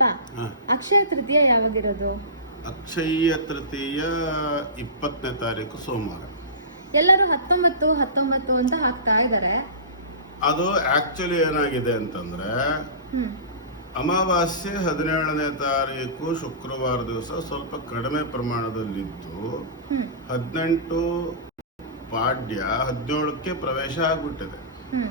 ಪಾ, ಹ. ಅಕ್ಷಯ ತೃತೀಯ ಯಾವಾಗಿರೋದು? ಅಕ್ಷಯ ತೃತೀಯ 20ನೇ ತಾರೀಕು ಸೋಮವಾರ. ಎಲ್ಲರೂ 19 19 ಅಂತ ಹಾಕ್ತಾ ಇದ್ದಾರೆ. ಅದು ಆಕ್ಚುಲಿ ಏನಾಗಿದೆ ಅಂತಂದ್ರೆ ಹ್ಮ್ ಅಮಾವಾಸ್ಯೆ 17ನೇ ತಾರೀಕು ಶುಕ್ರವಾರ ದಿವಸ ಸ್ವಲ್ಪ ಕಡಿಮೆ ಪ್ರಮಾಣದಲ್ಲಿದ್ದು ಹ್ಮ್ 18 ಪಾಡ್ಯ 17ಕ್ಕೆ ಪ್ರವೇಶ ಆಗ್ಬಿಟ್ಟಿದೆ. ಹ್ಮ್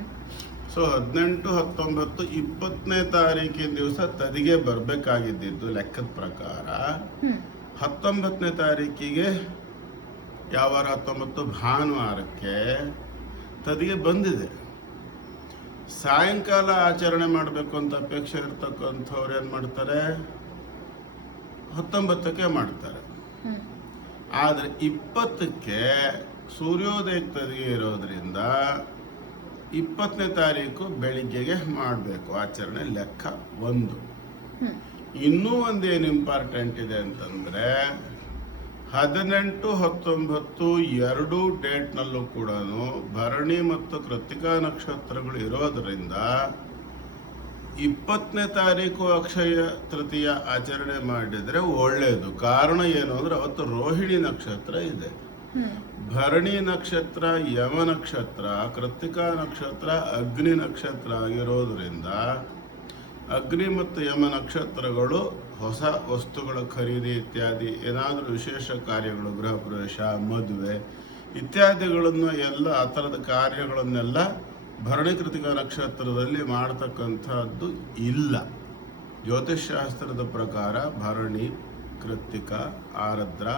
ಸೊ 18 19 20ನೇ ತಾರೀಕಿನ ದಿವಸ ತದಿಗೆ ಬರಬೇಕಾಗಿದ್ದು ಲೆಕ್ಕದ ಪ್ರಕಾರ ಹ್ಮ್ 19ನೇ ತಾರೀಕಿಗೆ ಯಾವ 19 ಭಾನುವಾರಕ್ಕೆ ತದಿಗೆ ಬಂದಿದೆ. ಸಾಯಂಕಾಲ ಆಚರಣೆ ಮಾಡಬೇಕು ಅಂತ ಅಪೇಕ್ಷೆ ಇರ್ತಕ್ಕಂಥವ್ರು ಏನು ಮಾಡ್ತಾರೆ, 19ಕ್ಕೆ ಮಾಡ್ತಾರೆ. ಹ್ಮ್ ಆದರೆ 20ಕ್ಕೆ ಸೂರ್ಯೋದಯ ತದಿಗೆ ಇರೋದ್ರಿಂದ 20ನೇ ತಾರೀಕು ಬೆಳಿಗ್ಗೆಗೆ ಮಾಡಬೇಕು ಆಚರಣೆ ಲೆಕ್ಕ ಒಂದು. ಹ್ಮ್ ಇನ್ನೂ ಒಂದೇನು ಇಂಪಾರ್ಟೆಂಟ್ ಇದೆ ಅಂತಂದ್ರೆ 18 19 ಎರಡೂ ಡೇಟ್ನಲ್ಲೂ ಕೂಡ ಭರಣಿ ಮತ್ತು ಕೃತ್ತಿಕಾ ನಕ್ಷತ್ರಗಳು ಇರೋದರಿಂದ 20ನೇ ತಾರೀಕು ಅಕ್ಷಯ ತೃತೀಯ ಆಚರಣೆ ಮಾಡಿದರೆ ಒಳ್ಳೆಯದು. ಕಾರಣ ಏನು ಅಂದ್ರೆ ಅವತ್ತು ರೋಹಿಣಿ ನಕ್ಷತ್ರ ಇದೆ, ಹ್ಮ್ ಭರಣಿ ನಕ್ಷತ್ರ ಯಮ ನಕ್ಷತ್ರ, ಕೃತ್ತಿಕಾ ನಕ್ಷತ್ರ ಅಗ್ನಿ ನಕ್ಷತ್ರ ಆಗಿರೋದ್ರಿಂದ ಅಗ್ನಿ ಮತ್ತು ಯಮ ನಕ್ಷತ್ರಗಳು ಹೊಸ ವಸ್ತುಗಳ ಖರೀದಿ ಇತ್ಯಾದಿ ಏನಾದರೂ ವಿಶೇಷ ಕಾರ್ಯಗಳು, ಗೃಹ ಪ್ರವೇಶ, ಮದುವೆ ಇತ್ಯಾದಿಗಳನ್ನು ಎಲ್ಲ ಆ ಥರದ ಕಾರ್ಯಗಳನ್ನೆಲ್ಲ ಭರಣಿ ಕೃತಿಕಾ ನಕ್ಷತ್ರದಲ್ಲಿ ಮಾಡ್ತಕ್ಕಂಥದ್ದು ಇಲ್ಲ. ಜ್ಯೋತಿಷ್ಶಾಸ್ತ್ರದ ಪ್ರಕಾರ ಭರಣಿ, ಕೃತ್ತಿಕ, ಆರದ್ರ,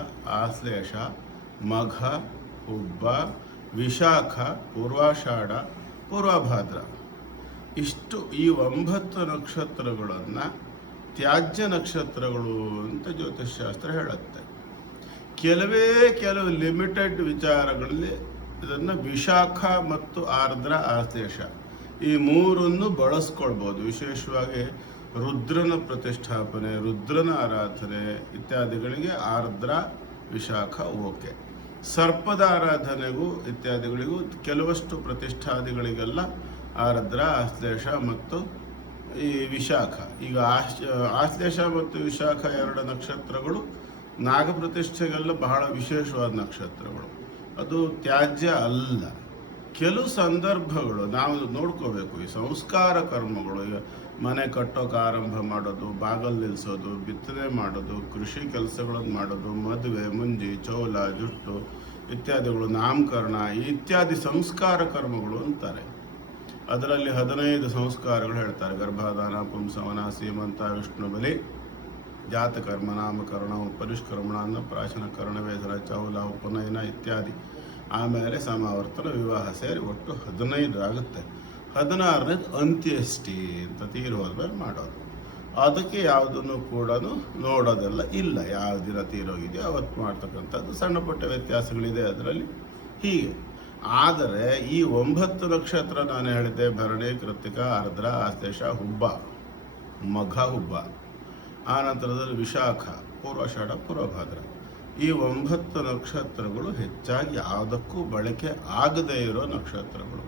ಆಶ್ಲೇಷ, ಮಘ, ಹುಬ್ಬ, ವಿಶಾಖ, ಪೂರ್ವಾಷಾಢ, ಪೂರ್ವಭಾದ್ರ ಇಷ್ಟು ಈ 9 ನಕ್ಷತ್ರಗಳನ್ನು ತ್ಯಾಜ್ಯ ನಕ್ಷತ್ರಗಳು ಅಂತ ಜ್ಯೋತಿಷ್ಶಾಸ್ತ್ರ ಹೇಳುತ್ತೆ. ಕೆಲವು ಲಿಮಿಟೆಡ್ ವಿಚಾರಗಳಲ್ಲಿ ಇದನ್ನು ವಿಶಾಖ ಮತ್ತು ಆರ್ದ್ರ, ಆಶ್ಲೇಷ ಈ ಮೂರನ್ನು ಬಳಸ್ಕೊಳ್ಬೋದು. ವಿಶೇಷವಾಗಿ ರುದ್ರನ ಪ್ರತಿಷ್ಠಾಪನೆ, ರುದ್ರನ ಆರಾಧನೆ ಇತ್ಯಾದಿಗಳಿಗೆ ಆರ್ದ್ರ ವಿಶಾಖ ಓಕೆ. ಸರ್ಪದ ಆರಾಧನೆಗೂ ಇತ್ಯಾದಿಗಳಿಗೂ ಕೆಲವಷ್ಟು ಪ್ರತಿಷ್ಠಾದಿಗಳಿಗೆಲ್ಲ ಆರ್ದ್ರ, ಆಶ್ಲೇಷ ಮತ್ತು ಈ ವಿಶಾಖ. ಈಗ ಆಶ್ಲೇಷ ಮತ್ತು ವಿಶಾಖ ಎರಡು ನಕ್ಷತ್ರಗಳು ನಾಗಪ್ರತಿಷ್ಠೆಗೆಲ್ಲ ಬಹಳ ವಿಶೇಷವಾದ ನಕ್ಷತ್ರಗಳು, ಅದು ತ್ಯಾಜ್ಯ ಅಲ್ಲ. ಕೆಲವು ಸಂದರ್ಭಗಳು ನಾವು ನೋಡ್ಕೋಬೇಕು. ಈ ಸಂಸ್ಕಾರ ಕರ್ಮಗಳು, ಈಗ ಮನೆ ಕಟ್ಟೋಕೆ ಆರಂಭ ಮಾಡೋದು, ಬಾಗಲ್ ನಿಲ್ಲಿಸೋದು, ಬಿತ್ತನೆ ಮಾಡೋದು, ಕೃಷಿ ಕೆಲಸಗಳನ್ನು ಮಾಡೋದು, ಮದುವೆ, ಮುಂಜಿ, ಚೌಲ, ಜುಟ್ಟು ಇತ್ಯಾದಿಗಳು, ನಾಮಕರಣ ಇತ್ಯಾದಿ ಸಂಸ್ಕಾರ ಕರ್ಮಗಳು ಅಂತಾರೆ. ಅದರಲ್ಲಿ 15 ಸಂಸ್ಕಾರಗಳು ಹೇಳ್ತಾರೆ. ಗರ್ಭಾಧಾನ, ಪುಂಸವನ, ಸೀಮಂತ, ವಿಷ್ಣು ಬಲಿ, ಜಾತಕರ್ಮ, ನಾಮಕರಣ, ಪರಿಷ್ಕರ್ಮಣ, ಅನ್ನಪ್ರಾಶನ, ಕರ್ಣವೇಧನ, ಚೌಲ, ಉಪನಯನ ಇತ್ಯಾದಿ. ಆಮೇಲೆ ಸಮಾವರ್ತನ, ವಿವಾಹ ಸೇರಿ ಒಟ್ಟು 15 ಆಗುತ್ತೆ. 16ನೇದು ಅಂತ್ಯಷ್ಟಿ ಅಂತ ತೀರೋದ್ಮೇಲೆ ಮಾಡೋದು. ಅದಕ್ಕೆ ಯಾವುದನ್ನು ಕೂಡ ನೋಡೋದೆಲ್ಲ ಇಲ್ಲ. ಯಾವ ದಿನ ತೀರೋಗಿದೆಯೋ ಅವತ್ತು ಮಾಡ್ತಕ್ಕಂಥದ್ದು. ಸಣ್ಣ ಪುಟ್ಟ ವ್ಯತ್ಯಾಸಗಳಿದೆ ಅದರಲ್ಲಿ. ಹೀಗೆ ಆದರೆ ಈ 9 ನಕ್ಷತ್ರ ನಾನು ಹೇಳಿದ್ದೆ, ಭರಣಿ, ಕೃತ್ತಿಕ, ಆರ್ದ್ರ, ಆಶ್ಲೇಷ, ಹುಬ್ಬ, ಮಘ, ಹುಬ್ಬ, ಆ ನಂತರದಲ್ಲಿ ವಿಶಾಖ, ಪೂರ್ವಾಷಾಢ, ಪೂರ್ವಭಾದ್ರ ಈ 9 ನಕ್ಷತ್ರಗಳು ಹೆಚ್ಚಾಗಿ ಯಾವುದಕ್ಕೂ ಬಳಕೆ ಆಗದೇ ಇರೋ ನಕ್ಷತ್ರಗಳು.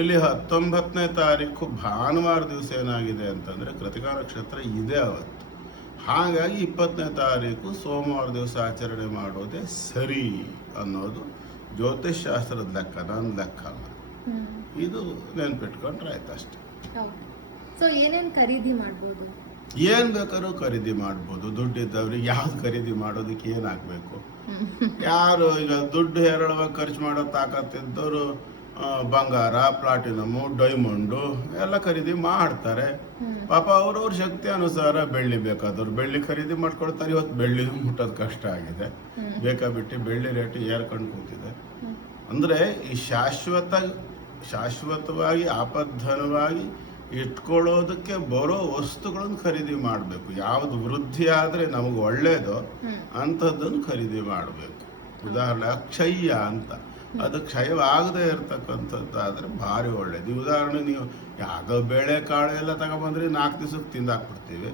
ಇಲ್ಲಿ 19ನೇ ತಾರೀಕು ಭಾನುವಾರ ದಿವಸ ಏನಾಗಿದೆ ಅಂತಂದರೆ ಕೃತಿಕಾ ನಕ್ಷತ್ರ ಇದೆ ಅವತ್ತು. ಹಾಗಾಗಿ 20ನೇ ತಾರೀಕು ಸೋಮವಾರ ದಿವಸ ಆಚರಣೆ ಮಾಡೋದೇ ಸರಿ ಅನ್ನೋದು ಜ್ಯೋತಿಷ್ಶಾಸ್ತ್ರದ ಲೆಕ್ಕ, ನನ್ನ ಲೆಕ್ಕ ಅಲ್ಲ. ಇದು ನೆನ್ಪಿಟ್ಕೊಂಡ್ರೆ ಆಯ್ತು ಅಷ್ಟೆ. ಸೊ ಏನೇನು ಖರೀದಿ ಮಾಡ್ಬೋದು? ಏನ್ ಬೇಕಾದ್ರೂ ಖರೀದಿ ಮಾಡ್ಬೋದು. ದುಡ್ಡಿದ್ದವ್ರಿಗೆ ಯಾವ್ದು ಖರೀದಿ ಮಾಡೋದಕ್ಕೆ ಏನಾಗಬೇಕು? ಯಾರು ಈಗ ದುಡ್ಡು ಹೇರಳವಾಗಿ ಖರ್ಚು ಮಾಡೋ ತಾಕತ್ತಿದ್ದವರು ಬಂಗಾರ, ಪ್ಲಾಟಿನಮು, ಡೈಮಂಡು ಎಲ್ಲ ಖರೀದಿ ಮಾಡ್ತಾರೆ. ಪಾಪ ಅವ್ರವ್ರ ಶಕ್ತಿ ಅನುಸಾರ ಬೆಳ್ಳಿ ಬೇಕಾದವ್ರು ಬೆಳ್ಳಿ ಖರೀದಿ ಮಾಡ್ಕೊಳ್ತಾರೆ. ಇವತ್ತು ಬೆಳ್ಳಿ ಮುಟ್ಟೋದು ಕಷ್ಟ ಆಗಿದೆ, ಬೇಕಾಬಿಟ್ಟು ಬೆಳ್ಳಿ ರೇಟ್ ಏರ್ಕೊಂಡು ಕೂತಿದೆ. ಅಂದ್ರೆ ಈ ಶಾಶ್ವತವಾಗಿ ಆಪದ್ಧನವಾಗಿ ಇಟ್ಕೊಳ್ಳೋದಕ್ಕೆ ಬರೋ ವಸ್ತುಗಳನ್ನು ಖರೀದಿ ಮಾಡಬೇಕು. ಯಾವುದು ವೃದ್ಧಿ ಆದರೆ ನಮಗೆ ಒಳ್ಳೇದೋ ಅಂಥದ್ದನ್ನು ಖರೀದಿ ಮಾಡಬೇಕು. ಉದಾಹರಣೆ ಅಕ್ಷಯ್ಯ ಅಂತ, ಅದು ಕ್ಷಯವಾಗದೇ ಇರತಕ್ಕಂಥದ್ದಾದ್ರೆ ಭಾರಿ ಒಳ್ಳೇದು. ಈ ಉದಾಹರಣೆ ನೀವು ಯಾವುದೋ ಬೇಳೆ ಕಾಳು ಎಲ್ಲ ತಗೊಂಬಂದ್ರೆ 4 ದಿವಸಕ್ಕೆ ತಿಂದಾಕ್ಬಿಡ್ತೀವಿ.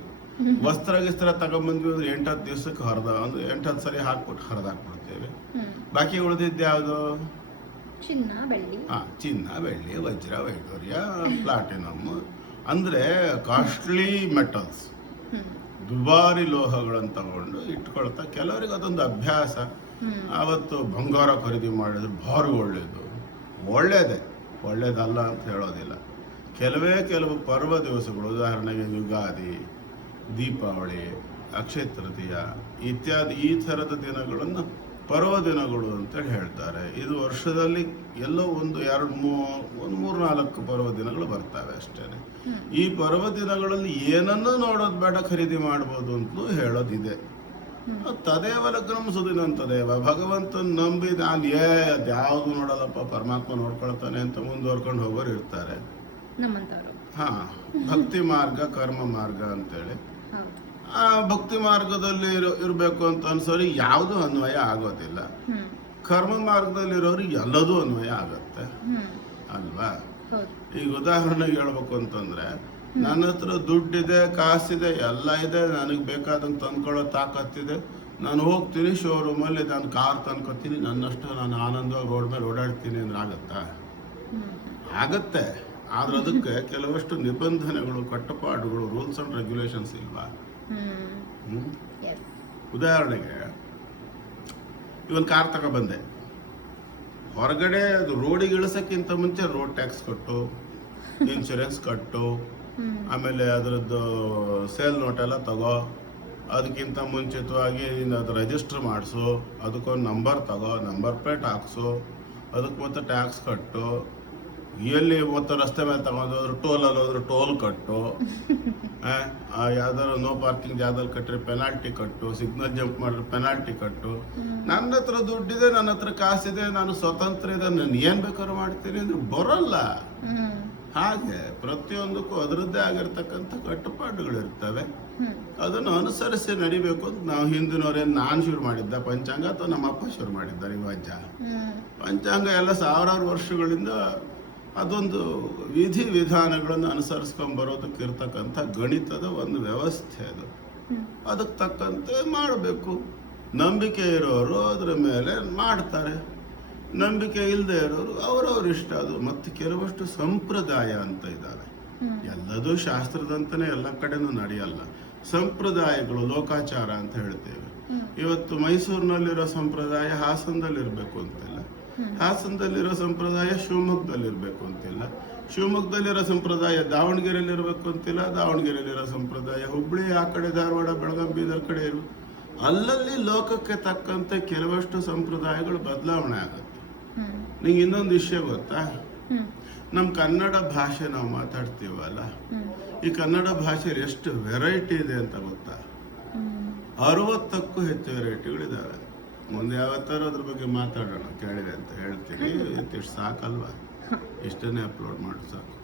ವಸ್ತ್ರ ತಗೊಂಬಂದ್ವಿ ಅಂದ್ರೆ 8-10 ದಿವಸಕ್ಕೆ ಒಂದು 8-10 ಸರಿ ಹಾಕ್ಬಿಟ್ಟು ಹರಿದಾಕ್ಬಿಡ್ತೇವೆ. ಬಾಕಿ ಉಳಿದಿದ್ದು ಯಾವುದು? ಚಿನ್ನ, ಬೆಳ್ಳಿ, ವಜ್ರ, ವೈಡೂರ್ಯ, ಪ್ಲಾಟಿನಮ್ ಅಂದ್ರೆ ಕಾಸ್ಟ್ಲಿ ಮೆಟಲ್ಸ್. ಹ್ಮ್ ದುಬಾರಿ ಲೋಹಗಳನ್ನು ತಗೊಂಡು ಇಟ್ಕೊಳ್ತಾ ಕೆಲವರಿಗೆ ಅದೊಂದು ಅಭ್ಯಾಸ. ಹ್ಮ್ ಆವತ್ತು ಬಂಗಾರ ಖರೀದಿ ಮಾಡಿದ್ರೆ ಭಾರಿ ಒಳ್ಳೆಯದು, ಒಳ್ಳೇದೇ, ಒಳ್ಳೇದಲ್ಲ ಅಂತ ಹೇಳೋದಿಲ್ಲ. ಕೆಲವು ಪರ್ವ ದಿವಸಗಳು, ಉದಾಹರಣೆಗೆ ಯುಗಾದಿ, ದೀಪಾವಳಿ, ಅಕ್ಷಯ ತೃತೀಯ ಇತ್ಯಾದಿ ಈ ಥರದ ದಿನಗಳನ್ನು ಪರ್ವ ದಿನಗಳು ಅಂತೇಳಿ ಹೇಳ್ತಾರೆ. ಇದು ವರ್ಷದಲ್ಲಿ ಎಲ್ಲೋ ಒಂದು ಮೂರು ನಾಲ್ಕು ಪರ್ವ ದಿನಗಳು ಬರ್ತವೆ ಅಷ್ಟೇ. ಈ ಪರ್ವ ದಿನಗಳಲ್ಲಿ ಏನನ್ನೂ ನೋಡೋದು ಬೇಡ, ಖರೀದಿ ಮಾಡ್ಬೋದು ಅಂತಲೂ ಹೇಳೋದಿದೆ. ತದೇವ ಲಗ್ನಂ ಸುದಿನಂ ತದೇವ, ಭಗವಂತನ ನಂಬಿ ನಾನು ಅದ್ಯಾವುದು ನೋಡಲ್ಲಪ್ಪ, ಪರಮಾತ್ಮ ನೋಡ್ಕೊಳ್ತಾನೆ ಅಂತ ಮುಂದುವರ್ಕೊಂಡು ಹೋಗೋರು ಇರ್ತಾರೆ. ನಮ್ಮಂತವ್ರು. ಹಾ, ಭಕ್ತಿ ಮಾರ್ಗ, ಕರ್ಮ ಮಾರ್ಗ ಅಂತೇಳಿ. ಹೌದು. ಆ ಭಕ್ತಿ ಮಾರ್ಗದಲ್ಲಿ ಇರಬೇಕು ಅಂತ ಅನ್ಸೋರಿ ಯಾವುದು ಅನ್ವಯ ಆಗೋದಿಲ್ಲ. ಹ್ಮ್ ಕರ್ಮ ಮಾರ್ಗದಲ್ಲಿರೋರಿಗೆ ಎಲ್ಲದೂ ಅನ್ವಯ ಆಗತ್ತೆ ಹ್ಮ್ ಅಲ್ವಾ? ಹೌದು. ಈಗ ಉದಾಹರಣೆಗೆ ಹೇಳ್ಬೇಕು ಅಂತಂದ್ರೆ, ನನ್ನ ಹತ್ರ ದುಡ್ಡಿದೆ, ಕಾಸಿದೆ, ಎಲ್ಲ ಇದೆ, ನನಗೆ ಬೇಕಾದಂಗೆ ತಂದ್ಕೊಳ್ಳೋ ತಾಕತ್ತಿದೆ, ನಾನು ಹೋಗ್ತೀನಿ ಶೋರೂಮಲ್ಲಿ ನಾನು ಕಾರ್ ತಂದ್ಕೊತೀನಿ, ನನ್ನಷ್ಟು ನಾನು ಆನಂದವಾಗಿ ರೋಡ್ ಮೇಲೆ ಓಡಾಡ್ತೀನಿ ಅಂದ್ರೆ ಆಗತ್ತಾ? ಹ್ಮ್ ಆಗತ್ತೆ. ಆದ್ರೆ ಅದಕ್ಕೆ ಕೆಲವಷ್ಟು ನಿಬಂಧನೆಗಳು, ಕಟ್ಟುಪಾಡುಗಳು, ರೂಲ್ಸ್ ಅಂಡ್ ರೆಗ್ಯುಲೇಷನ್ಸ್ ಇಲ್ವಾ? ಹ್ಮ್ ಎಸ್. ಉದಾಹರಣೆಗೆ ಇವನ್ ಕಾರ್ ತಗೊಬಂದೆ, ಹೊರಗಡೆ ಅದು ರೋಡಿಗೆ ಇಳಿಸೋಕ್ಕಿಂತ ಮುಂಚೆ ರೋಡ್ ಟ್ಯಾಕ್ಸ್ ಕಟ್ಟು, ಇನ್ಶೂರೆನ್ಸ್ ಕಟ್ಟು, ಆಮೇಲೆ ಅದರದ್ದು ಸೇಲ್ ನೋಟ್ ಎಲ್ಲ ತಗೋ, ಅದಕ್ಕಿಂತ ಮುಂಚಿತವಾಗಿ ನೀನು ಅದು ರಿಜಿಸ್ಟರ್ ಮಾಡಿಸು, ಅದಕ್ಕೊಂದು ನಂಬರ್ ತಗೋ, ನಂಬರ್ ಪ್ಲೇಟ್ ಹಾಕ್ಸು, ಅದಕ್ಕೆ ಮತ್ತೆ ಟ್ಯಾಕ್ಸ್ ಕಟ್ಟು, ಎಲ್ಲಿ ಮತ್ತೆ ರಸ್ತೆ ಮೇಲೆ ತಗೊಂಡೋದ್ರು ಟೋಲಲ್ಲಿ ಹೋದ್ರೆ ಟೋಲ್ ಕಟ್ಟು, ಯಾವ್ದಾದ್ರು ನೋ ಪಾರ್ಕಿಂಗ್ ಜಾಗದಲ್ಲಿ ಕಟ್ಟರೆ ಪೆನಾಲ್ಟಿ ಕಟ್ಟು, ಸಿಗ್ನಲ್ ಜಂಪ್ ಮಾಡಿದ್ರೆ ಪೆನಾಲ್ಟಿ ಕಟ್ಟು. ನನ್ನ ಹತ್ರ ದುಡ್ಡಿದೆ, ನನ್ನ ಹತ್ರ ಕಾಸಿದೆ, ನಾನು ಸ್ವತಂತ್ರ ಇದೆ, ನಾನು ಏನ್ ಬೇಕಾದ್ರೂ ಮಾಡ್ತೀನಿ ಅಂದ್ರೆ ಬರೋಲ್ಲ. ಹಾಗೆ ಪ್ರತಿಯೊಂದಕ್ಕೂ ಅದರದ್ದೇ ಆಗಿರ್ತಕ್ಕಂಥ ಕಟ್ಟುಪಾಡುಗಳಿರ್ತವೆ. ಅದನ್ನು ಅನುಸರಿಸಿ ನಡಿಬೇಕು ಅಂತ ನಾವು ಹಿಂದಿನವರೇನು ನಾನು ಶುರು ಮಾಡಿದ್ದ ಪಂಚಾಂಗ ಅಥವಾ ನಮ್ಮಪ್ಪ ಶುರು ಮಾಡಿದ್ದಾರೆ ಈ ಅಜ್ಜ. ಪಂಚಾಂಗ ಎಲ್ಲ ಸಾವಿರಾರು ವರ್ಷಗಳಿಂದ ಅದೊಂದು ವಿಧಿ ವಿಧಾನಗಳನ್ನು ಅನುಸರಿಸ್ಕೊಂಡ್ ಬರೋದಕ್ಕೆ ಇರ್ತಕ್ಕಂಥ ಗಣಿತದ ಒಂದು ವ್ಯವಸ್ಥೆ ಅದು. ಅದಕ್ಕೆ ತಕ್ಕಂತೆ ಮಾಡಬೇಕು. ನಂಬಿಕೆ ಇರೋರು ಅದರ ಮೇಲೆ ಮಾಡ್ತಾರೆ, ನಂಬಿಕೆ ಇಲ್ಲದೆ ಇರೋರು ಅವರವ್ರ ಇಷ್ಟ ಅದು. ಮತ್ತೆ ಕೆಲವಷ್ಟು ಸಂಪ್ರದಾಯ ಅಂತ ಇದ್ದಾವೆ. ಎಲ್ಲದೂ ಶಾಸ್ತ್ರದಂತನೇ ಎಲ್ಲ ಕಡೆನೂ ನಡೆಯಲ್ಲ. ಸಂಪ್ರದಾಯಗಳು, ಲೋಕಾಚಾರ ಅಂತ ಹೇಳ್ತೇವೆ. ಇವತ್ತು ಮೈಸೂರಿನಲ್ಲಿರೋ ಸಂಪ್ರದಾಯ ಹಾಸನದಲ್ಲಿರ್ಬೇಕು ಅಂತಿಲ್ಲ, ಹಾಸನದಲ್ಲಿರೋ ಸಂಪ್ರದಾಯ ಶಿವಮೊಗ್ಗದಲ್ಲಿರ್ಬೇಕು ಅಂತಿಲ್ಲ, ಶಿವಮೊಗ್ಗದಲ್ಲಿರೋ ಸಂಪ್ರದಾಯ ದಾವಣಗೆರೆಯಲ್ಲಿರ್ಬೇಕು ಅಂತಿಲ್ಲ, ದಾವಣಗೆರೆಯಲ್ಲಿರೋ ಸಂಪ್ರದಾಯ ಹುಬ್ಳಿ ಆ ಕಡೆ, ಧಾರವಾಡ, ಬೆಳಗಾವಿ, ಬೀದರ್ ಕಡೆ ಇರು. ಅಲ್ಲಲ್ಲಿ ಲೋಕಕ್ಕೆ ತಕ್ಕಂತೆ ಕೆಲವಷ್ಟು ಸಂಪ್ರದಾಯಗಳು ಬದಲಾವಣೆ ಆಗುತ್ತೆ. ನಿಂಗೆ ಇನ್ನೊಂದು ವಿಷಯ ಗೊತ್ತಾ? ನಮ್ಮ ಕನ್ನಡ ಭಾಷೆ ನಾವು ಮಾತಾಡ್ತೀವಲ್ಲ, ಈ ಕನ್ನಡ ಭಾಷೆಯಲ್ಲಿ ಎಷ್ಟು ವೆರೈಟಿ ಇದೆ ಅಂತ ಗೊತ್ತಾ? 60ಕ್ಕೂ ಹೆಚ್ಚು ವೆರೈಟಿಗಳಿದಾವೆ. ಮುಂದೆ ಯಾವತ್ತಾರು ಅದ್ರ ಬಗ್ಗೆ ಮಾತಾಡೋಣ, ಕೇಳಿದೆ ಅಂತ ಹೇಳ್ತೀನಿ. ಇಷ್ಟು ಸಾಕಲ್ವಾ? ಇಷ್ಟನ್ನೇ ಅಪ್ಲೋಡ್ ಮಾಡಿ ಸಾಕು.